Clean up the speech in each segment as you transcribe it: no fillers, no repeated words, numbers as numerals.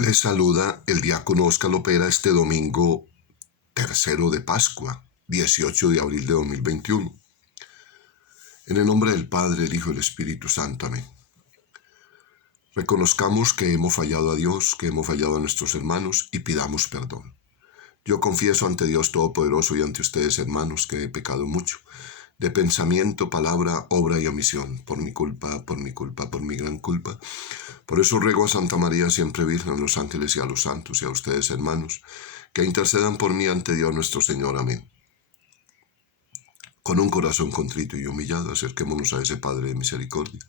Les saluda el diácono Óscar Lopera este domingo 3 de Pascua, 18 de abril de 2021. En el nombre del Padre, el Hijo y el Espíritu Santo. Amén. Reconozcamos que hemos fallado a Dios, que hemos fallado a nuestros hermanos y pidamos perdón. Yo confieso ante Dios Todopoderoso y ante ustedes, hermanos, que he pecado mucho, de pensamiento, palabra, obra y omisión, por mi gran culpa. Por eso ruego a Santa María, siempre Virgen, a los ángeles y a los santos, y a ustedes, hermanos, que intercedan por mí ante Dios nuestro Señor. Amén. Con un corazón contrito y humillado, acerquémonos a ese Padre de misericordia,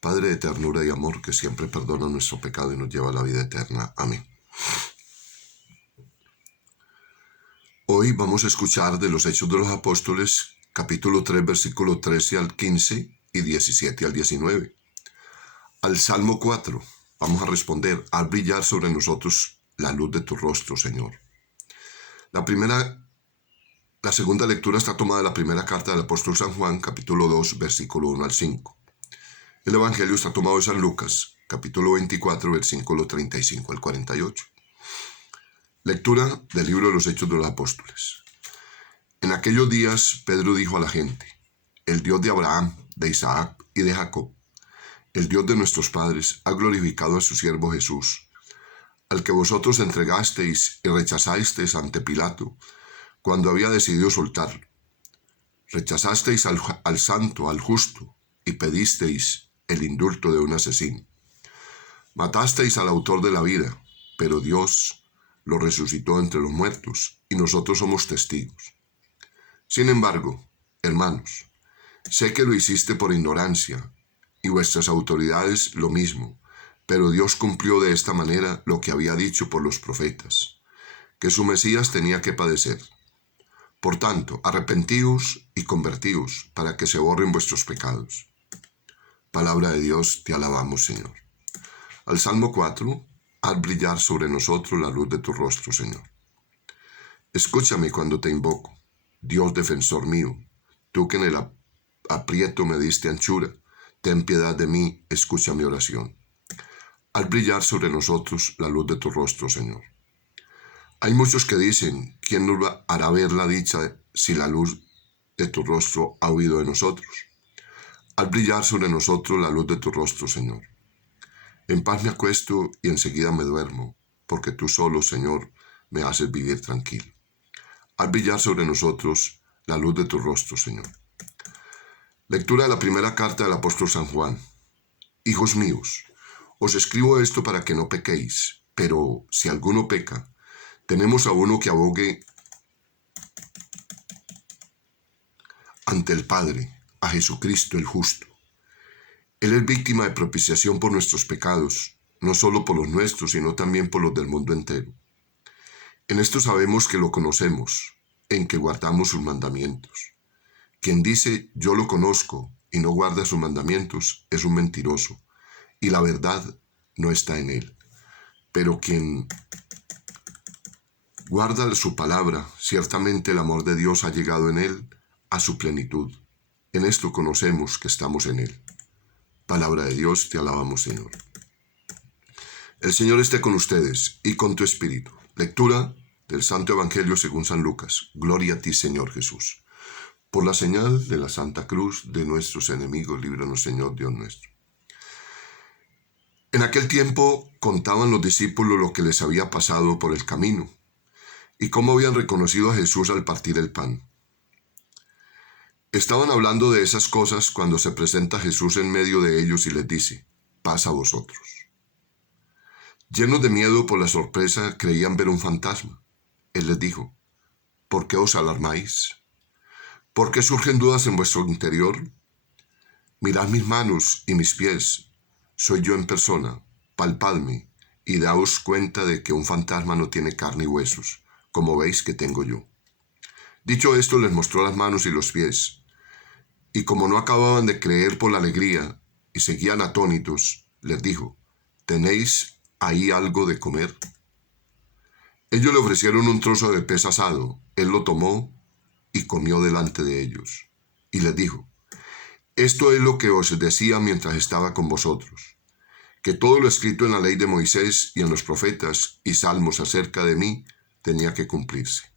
Padre de ternura y amor, que siempre perdona nuestro pecado y nos lleva a la vida eterna. Amén. Hoy vamos a escuchar de los Hechos de los Apóstoles, capítulo 3, versículo 13 al 15 y 17 al 19. Al Salmo 4, vamos a responder: haz brillar sobre nosotros la luz de tu rostro, Señor. La segunda lectura está tomada de la primera carta del apóstol San Juan, capítulo 2, versículo 1 al 5. El Evangelio está tomado de San Lucas, capítulo 24, versículo 35 al 48. Lectura del libro de los Hechos de los Apóstoles. En aquellos días Pedro dijo a la gente: el Dios de Abraham, de Isaac y de Jacob, el Dios de nuestros padres, ha glorificado a su siervo Jesús, al que vosotros entregasteis y rechazasteis ante Pilato, cuando había decidido soltarlo. Rechazasteis al santo, al justo, y pedisteis el indulto de un asesino. Matasteis al autor de la vida, pero Dios lo resucitó entre los muertos, y nosotros somos testigos. Sin embargo, hermanos, sé que lo hiciste por ignorancia, y vuestras autoridades lo mismo, pero Dios cumplió de esta manera lo que había dicho por los profetas, que su Mesías tenía que padecer. Por tanto, arrepentíos y convertíos, para que se borren vuestros pecados. Palabra de Dios, te alabamos, Señor. Al Salmo 4, haz brillar sobre nosotros la luz de tu rostro, Señor. Escúchame cuando te invoco, Dios defensor mío, tú que en el aprieto me diste anchura, ten piedad de mí, escucha mi oración. Haz brillar sobre nosotros la luz de tu rostro, Señor. Hay muchos que dicen: ¿quién nos hará ver la dicha si la luz de tu rostro ha huido de nosotros? Haz brillar sobre nosotros la luz de tu rostro, Señor. En paz me acuesto y enseguida me duermo, porque tú solo, Señor, me haces vivir tranquilo. Haz brillar sobre nosotros la luz de tu rostro, Señor. Lectura de la primera carta del apóstol San Juan. Hijos míos, os escribo esto para que no pequéis, pero si alguno peca, tenemos a uno que abogue ante el Padre, a Jesucristo el justo. Él es víctima de propiciación por nuestros pecados, no solo por los nuestros, sino también por los del mundo entero. En esto sabemos que lo conocemos, en que guardamos sus mandamientos. Quien dice yo lo conozco y no guarda sus mandamientos es un mentiroso, y la verdad no está en él. Pero quien guarda su palabra, ciertamente el amor de Dios ha llegado en él a su plenitud. En esto conocemos que estamos en él. Palabra de Dios, te alabamos, Señor. El Señor esté con ustedes y con tu espíritu. Lectura del Santo Evangelio según San Lucas. Gloria a ti, Señor Jesús. Por la señal de la Santa Cruz de nuestros enemigos, líbranos, Señor Dios nuestro. En aquel tiempo contaban los discípulos lo que les había pasado por el camino y cómo habían reconocido a Jesús al partir el pan. Estaban hablando de esas cosas cuando se presenta Jesús en medio de ellos y les dice: paz a vosotros. Llenos de miedo por la sorpresa, creían ver un fantasma. Él les dijo: ¿por qué os alarmáis? ¿Por qué surgen dudas en vuestro interior? Mirad mis manos y mis pies, soy yo en persona, palpadme y daos cuenta de que un fantasma no tiene carne y huesos, como veis que tengo yo. Dicho esto, les mostró las manos y los pies. Y como no acababan de creer por la alegría y seguían atónitos, les dijo: ¿tenéis ahí algo de comer? Ellos le ofrecieron un trozo de pez asado. Él lo tomó y comió delante de ellos. Y les dijo: esto es lo que os decía mientras estaba con vosotros, que todo lo escrito en la ley de Moisés y en los profetas y salmos acerca de mí tenía que cumplirse.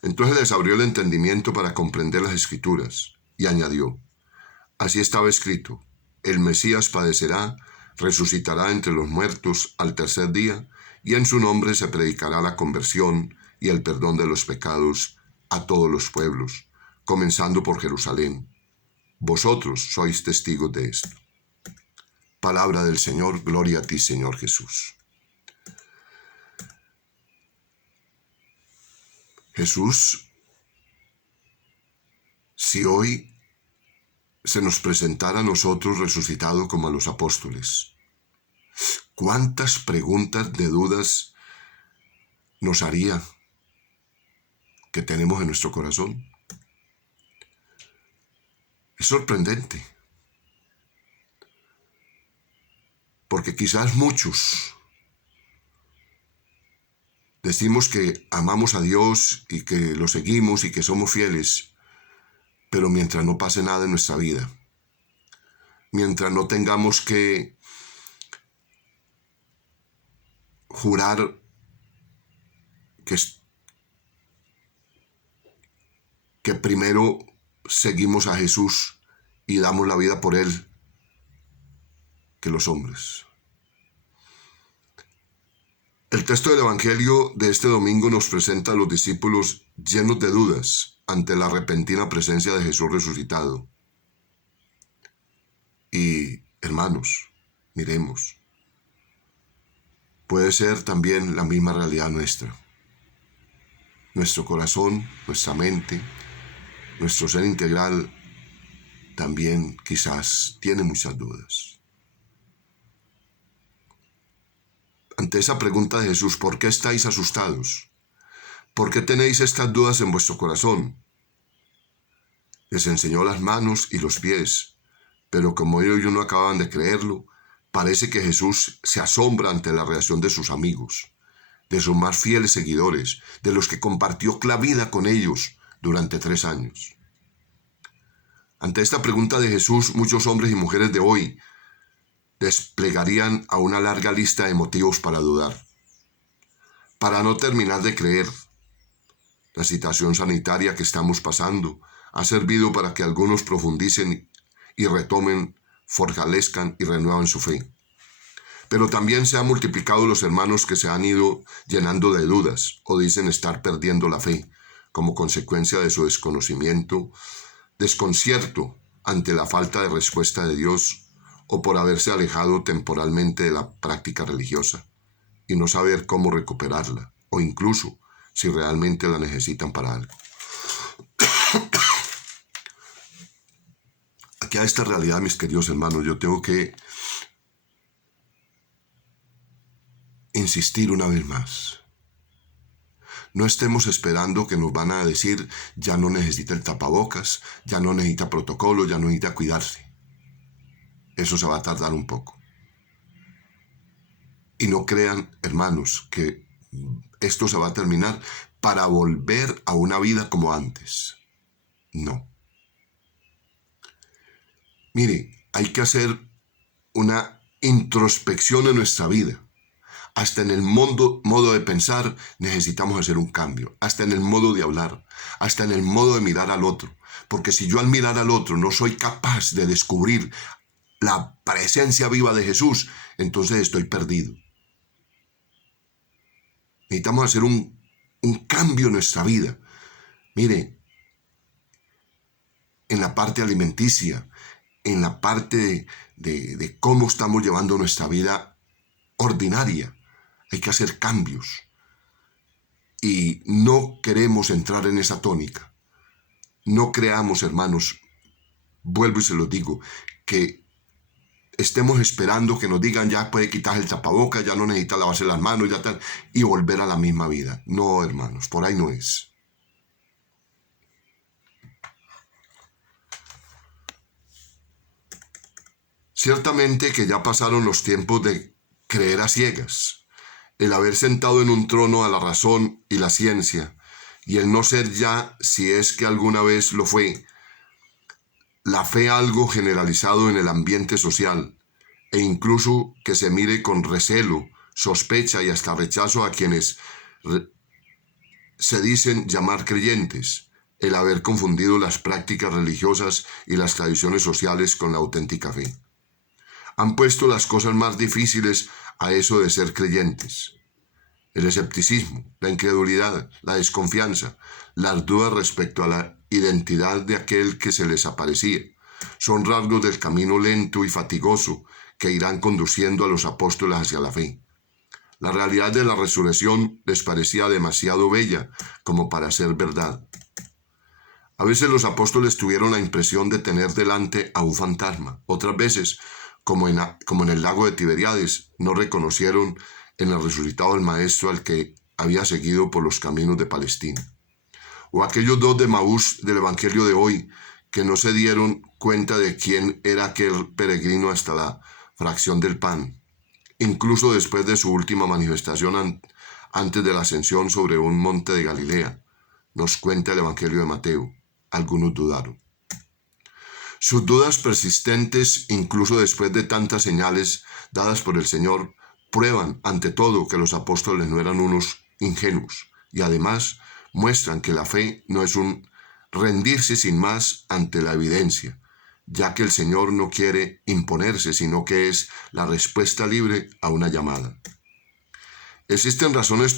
Entonces les abrió el entendimiento para comprender las escrituras y añadió: así estaba escrito, el Mesías padecerá, resucitará entre los muertos al tercer día, y en su nombre se predicará la conversión y el perdón de los pecados a todos los pueblos, comenzando por Jerusalén. Vosotros sois testigos de esto. Palabra del Señor, gloria a ti, Señor Jesús. Jesús, si hoy se nos presentara a nosotros resucitado como a los apóstoles, ¿cuántas preguntas de dudas nos haría que tenemos en nuestro corazón? Es sorprendente, porque quizás muchos decimos que amamos a Dios y que lo seguimos y que somos fieles, pero mientras no pase nada en nuestra vida, mientras no tengamos que jurar que primero seguimos a Jesús y damos la vida por Él, que los hombres. El texto del Evangelio de este domingo nos presenta a los discípulos llenos de dudas ante la repentina presencia de Jesús resucitado. Y, hermanos, miremos, puede ser también la misma realidad nuestra. Nuestro corazón, nuestra mente, nuestro ser integral también quizás tiene muchas dudas. Ante esa pregunta de Jesús, ¿por qué estáis asustados? ¿Por qué tenéis estas dudas en vuestro corazón? Les enseñó las manos y los pies, pero como ellos no acababan de creerlo, parece que Jesús se asombra ante la reacción de sus amigos, de sus más fieles seguidores, de los que compartió la vida con ellos durante 3 años. Ante esta pregunta de Jesús, muchos hombres y mujeres de hoy desplegarían a una larga lista de motivos para dudar, para no terminar de creer. La situación sanitaria que estamos pasando ha servido para que algunos profundicen y retomen, fortalezcan y renuevan su fe. Pero también se han multiplicado los hermanos que se han ido llenando de dudas o dicen estar perdiendo la fe como consecuencia de su desconocimiento, desconcierto ante la falta de respuesta de Dios o por haberse alejado temporalmente de la práctica religiosa y no saber cómo recuperarla o incluso si realmente la necesitan para algo. Aquí a esta realidad, mis queridos hermanos, yo tengo que insistir una vez más. No estemos esperando que nos van a decir ya no necesita el tapabocas, ya no necesita protocolo, ya no necesita cuidarse. Eso se va a tardar un poco. Y no crean, hermanos, que esto se va a terminar para volver a una vida como antes. No. Mire, hay que hacer una introspección en nuestra vida. Hasta en el modo de pensar necesitamos hacer un cambio. Hasta en el modo de hablar. Hasta en el modo de mirar al otro. Porque si yo al mirar al otro no soy capaz de descubrir la presencia viva de Jesús, entonces estoy perdido. Necesitamos hacer un cambio en nuestra vida. Mire, en la parte alimenticia, en la parte de cómo estamos llevando nuestra vida ordinaria. Hay que hacer cambios. Y no queremos entrar en esa tónica. No creamos, hermanos, vuelvo y se los digo, que estemos esperando que nos digan ya puede quitar el tapabocas, ya no necesita lavarse las manos, ya tal, y volver a la misma vida. No, hermanos, por ahí no es. Ciertamente que ya pasaron los tiempos de creer a ciegas, el haber sentado en un trono a la razón y la ciencia, y el no ser ya, si es que alguna vez lo fue, la fe algo generalizado en el ambiente social, e incluso que se mire con recelo, sospecha y hasta rechazo a quienes se dicen llamar creyentes, el haber confundido las prácticas religiosas y las tradiciones sociales con la auténtica fe. Han puesto las cosas más difíciles a eso de ser creyentes. El escepticismo, la incredulidad, la desconfianza, las dudas respecto a la identidad de aquel que se les aparecía, son rasgos del camino lento y fatigoso que irán conduciendo a los apóstoles hacia la fe. La realidad de la resurrección les parecía demasiado bella como para ser verdad. A veces los apóstoles tuvieron la impresión de tener delante a un fantasma. Otras veces, como en el lago de Tiberíades, no reconocieron en el resucitado al Maestro al que había seguido por los caminos de Palestina. O aquellos dos de Emaús del Evangelio de hoy, que no se dieron cuenta de quién era aquel peregrino hasta la fracción del pan, incluso después de su última manifestación antes de la ascensión sobre un monte de Galilea, nos cuenta el Evangelio de Mateo. Algunos dudaron. Sus dudas persistentes, incluso después de tantas señales dadas por el Señor, prueban ante todo que los apóstoles no eran unos ingenuos y además muestran que la fe no es un rendirse sin más ante la evidencia, ya que el Señor no quiere imponerse, sino que es la respuesta libre a una llamada. Existen razones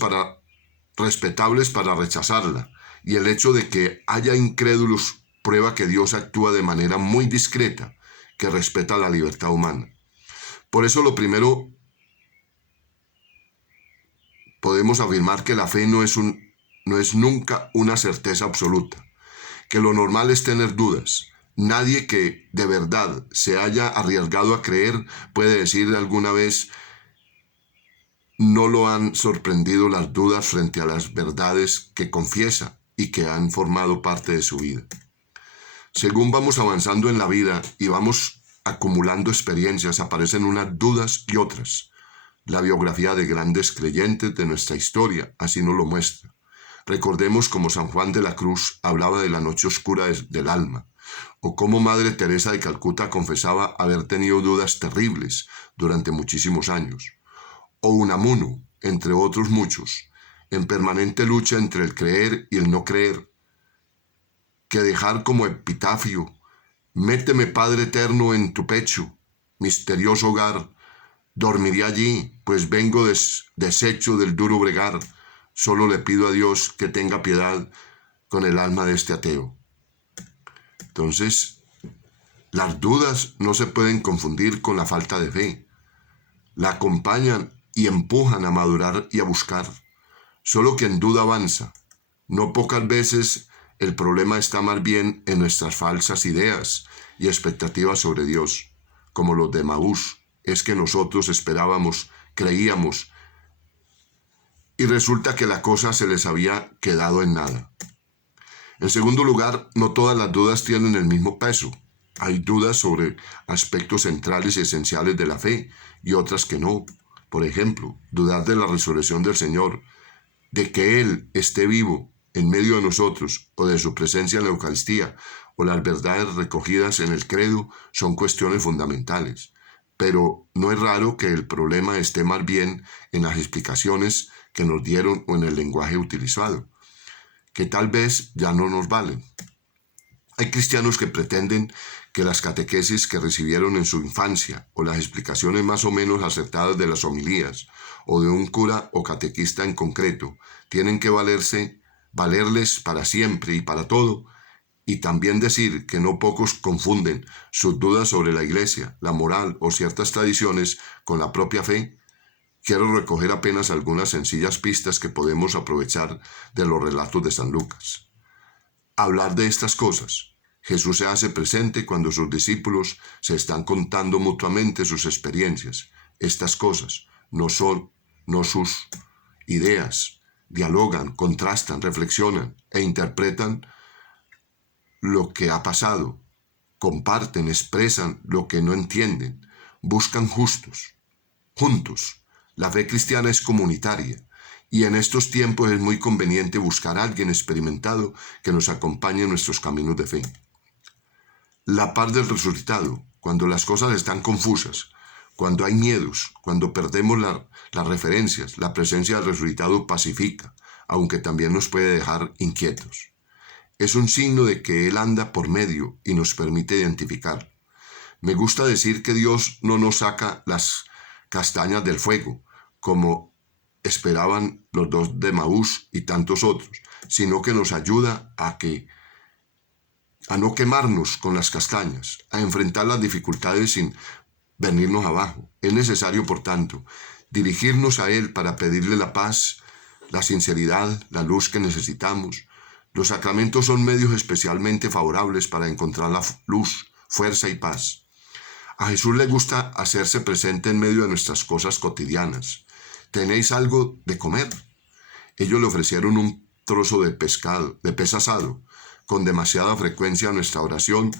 respetables para rechazarla, y el hecho de que haya incrédulos prueba que Dios actúa de manera muy discreta, que respeta la libertad humana. Por eso lo primero, podemos afirmar que la fe no es nunca una certeza absoluta, que lo normal es tener dudas. Nadie que de verdad se haya arriesgado a creer puede decir alguna vez no lo han sorprendido las dudas frente a las verdades que confiesa y que han formado parte de su vida. Según vamos avanzando en la vida y vamos acumulando experiencias, aparecen unas dudas y otras. La biografía de grandes creyentes de nuestra historia así nos lo muestra. Recordemos cómo San Juan de la Cruz hablaba de la noche oscura del alma, o cómo Madre Teresa de Calcuta confesaba haber tenido dudas terribles durante muchísimos años, o Unamuno, entre otros muchos, en permanente lucha entre el creer y el no creer, que dejar como epitafio: méteme, Padre eterno, en tu pecho, misterioso hogar, dormiré allí, pues vengo deshecho del duro bregar, solo le pido a Dios que tenga piedad con el alma de este ateo. Entonces, las dudas no se pueden confundir con la falta de fe. La acompañan y empujan a madurar y a buscar. Solo quien duda avanza. No pocas veces el problema está más bien en nuestras falsas ideas y expectativas sobre Dios, como los de Emaús. Es que nosotros esperábamos, creíamos, y resulta que la cosa se les había quedado en nada. En segundo lugar, no todas las dudas tienen el mismo peso. Hay dudas sobre aspectos centrales y esenciales de la fe y otras que no. Por ejemplo, dudar de la resurrección del Señor, de que Él esté vivo en medio de nosotros o de su presencia en la Eucaristía o las verdades recogidas en el credo son cuestiones fundamentales. Pero no es raro que el problema esté más bien en las explicaciones que nos dieron o en el lenguaje utilizado, que tal vez ya no nos valen. Hay cristianos que pretenden que las catequesis que recibieron en su infancia o las explicaciones más o menos acertadas de las homilías o de un cura o catequista en concreto tienen que valerles para siempre y para todo, y también decir que no pocos confunden sus dudas sobre la Iglesia, la moral o ciertas tradiciones con la propia fe. Quiero recoger apenas algunas sencillas pistas que podemos aprovechar de los relatos de San Lucas. Hablar de estas cosas. Jesús se hace presente cuando sus discípulos se están contando mutuamente sus experiencias. Estas cosas no sus ideas. Dialogan, contrastan, reflexionan e interpretan lo que ha pasado. Comparten, expresan lo que no entienden. Buscan juntos. La fe cristiana es comunitaria. Y en estos tiempos es muy conveniente buscar a alguien experimentado que nos acompañe en nuestros caminos de fe. La paz del resucitado, cuando las cosas están confusas, Cuando hay miedos, cuando perdemos las referencias, la presencia del resucitado pacifica, aunque también nos puede dejar inquietos. Es un signo de que Él anda por medio y nos permite identificar. Me gusta decir que Dios no nos saca las castañas del fuego, como esperaban los dos de Maús y tantos otros, sino que nos ayuda a no quemarnos con las castañas, a enfrentar las dificultades sin venirnos abajo. Es necesario, por tanto, dirigirnos a Él para pedirle la paz, la sinceridad, la luz que necesitamos. Los sacramentos son medios especialmente favorables para encontrar la luz, fuerza y paz. A Jesús le gusta hacerse presente en medio de nuestras cosas cotidianas. ¿Tenéis algo de comer? Ellos le ofrecieron un trozo de pescado, de pez asado. Con demasiada frecuencia nuestra oración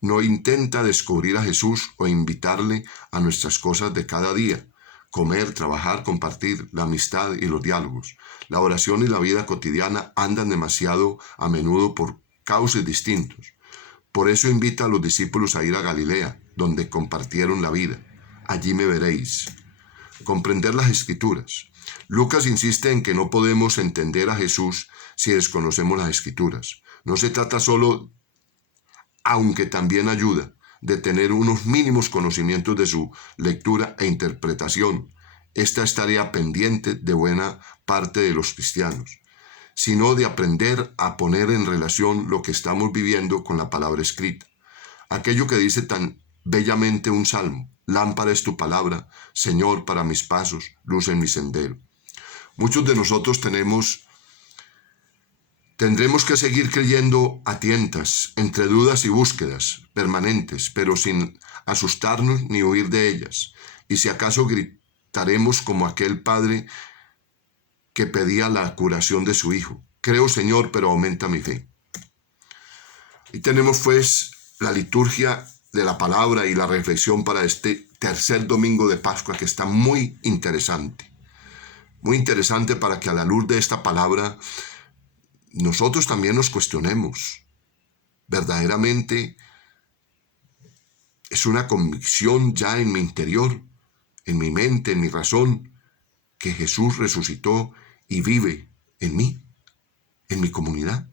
no intenta descubrir a Jesús o invitarle a nuestras cosas de cada día. Comer, trabajar, compartir, la amistad y los diálogos. La oración y la vida cotidiana andan demasiado a menudo por cauces distintos. Por eso invita a los discípulos a ir a Galilea, donde compartieron la vida. Allí me veréis. Comprender las Escrituras. Lucas insiste en que no podemos entender a Jesús si desconocemos las Escrituras. No se trata solo, aunque también ayuda, de tener unos mínimos conocimientos de su lectura e interpretación. Esta es tarea pendiente de buena parte de los cristianos, sino de aprender a poner en relación lo que estamos viviendo con la palabra escrita. Aquello que dice tan bellamente un salmo: lámpara es tu palabra, Señor, para mis pasos, luz en mi sendero. Muchos de nosotros tendremos que seguir creyendo a tientas, entre dudas y búsquedas permanentes, pero sin asustarnos ni huir de ellas. Y si acaso gritaremos como aquel padre que pedía la curación de su hijo: creo, Señor, pero aumenta mi fe. Y tenemos pues la liturgia de la palabra y la reflexión para este tercer domingo de Pascua, que está muy interesante. Muy interesante para que a la luz de esta palabra nosotros también nos cuestionemos. Verdaderamente es una convicción ya en mi interior, en mi mente, en mi razón, que Jesús resucitó y vive en mí, en mi comunidad.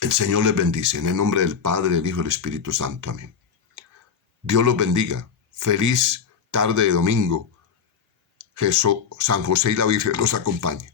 El Señor les bendice. En el nombre del Padre, del Hijo y del Espíritu Santo. Amén. Dios los bendiga. Feliz tarde de domingo. San José y la Virgen los acompañen.